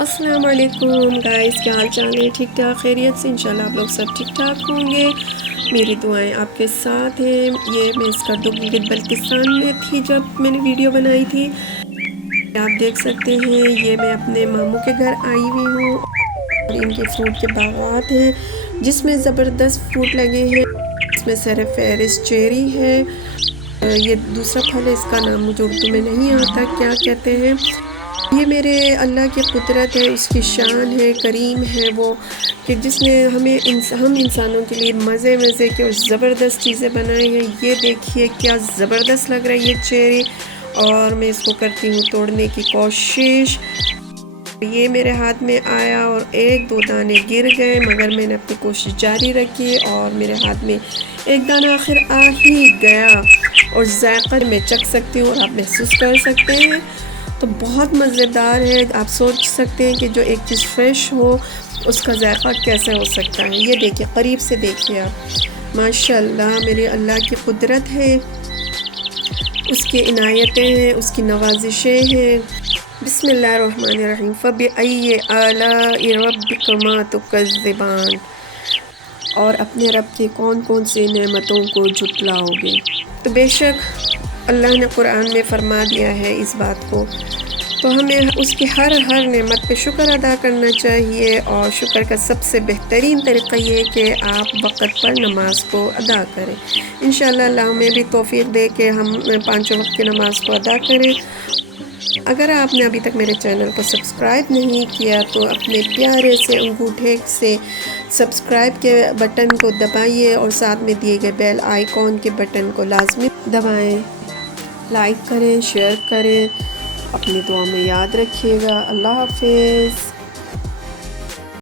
السلام علیکم گائز، کیا حال چال ہے؟ ٹھیک ٹھاک خیریت سے؟ انشاءاللہ آپ لوگ سب ٹھیک ٹھاک ہوں گے، میری دعائیں آپ کے ساتھ ہیں۔ یہ میں اسکردو گلگت بلتستان میں تھی جب میں نے ویڈیو بنائی تھی، آپ دیکھ سکتے ہیں یہ میں اپنے ماموں کے گھر آئی ہوئی ہوں اور ان کے فروٹ کے باغات ہیں جس میں زبردست فروٹ لگے ہیں۔ اس میں سر فہرست چیری ہے، یہ دوسرا پھل ہے، اس کا نام مجھے اردو میں نہیں آتا کیا کہتے ہیں۔ یہ میرے اللہ کی قدرت ہے، اس کی شان ہے، کریم ہے وہ کہ جس نے ہم انسانوں کے لیے مزے کے اور زبردست چیزیں بنائی ہیں۔ یہ دیکھیے کیا زبردست لگ رہا ہے یہ چیری، اور میں اس کو کرتی ہوں توڑنے کی کوشش۔ یہ میرے ہاتھ میں آیا اور ایک دو دانے گر گئے، مگر میں نے اپنی کوشش جاری رکھی اور میرے ہاتھ میں ایک دانہ آخر آ ہی گیا، اور ذائقہ میں چکھ سکتی ہوں اور آپ محسوس کر سکتے ہیں، تو بہت مزیدار ہے۔ آپ سوچ سکتے ہیں کہ جو ایک چیز فریش ہو اس کا ذائقہ کیسے ہو سکتا ہے۔ یہ دیکھیے، قریب سے دیکھیے آپ، ماشاءاللہ میرے اللہ کی قدرت ہے، اس کی عنایتیں ہیں، اس کی نوازشیں ہیں۔ بسم اللہ الرحمن الرحیم، فَبِأَيِّ آلَاءِ رَبِّكُمَا تُكَذِّبَانِ، اور اپنے رب کی کون کون سی نعمتوں کو جھٹلاؤ گے۔ تو بے شک اللہ نے قرآن میں فرما دیا ہے اس بات کو، تو ہمیں اس کی ہر نعمت پہ شکر ادا کرنا چاہیے، اور شکر کا سب سے بہترین طریقہ یہ ہے کہ آپ وقت پر نماز کو ادا کریں۔ انشاءاللہ اللہ ہمیں بھی توفیق دے کہ ہم 5 وقت کی نماز کو ادا کریں۔ اگر آپ نے ابھی تک میرے چینل کو سبسکرائب نہیں کیا تو اپنے پیارے سے انگوٹھے سے سبسکرائب کے بٹن کو دبائیے، اور ساتھ میں دیے گئے بیل آئیکن کے بٹن کو لازمی دبائیں، لائک کریں، شیئر کریں، اپنی دعا میں یاد رکھیے گا۔ اللہ حافظ۔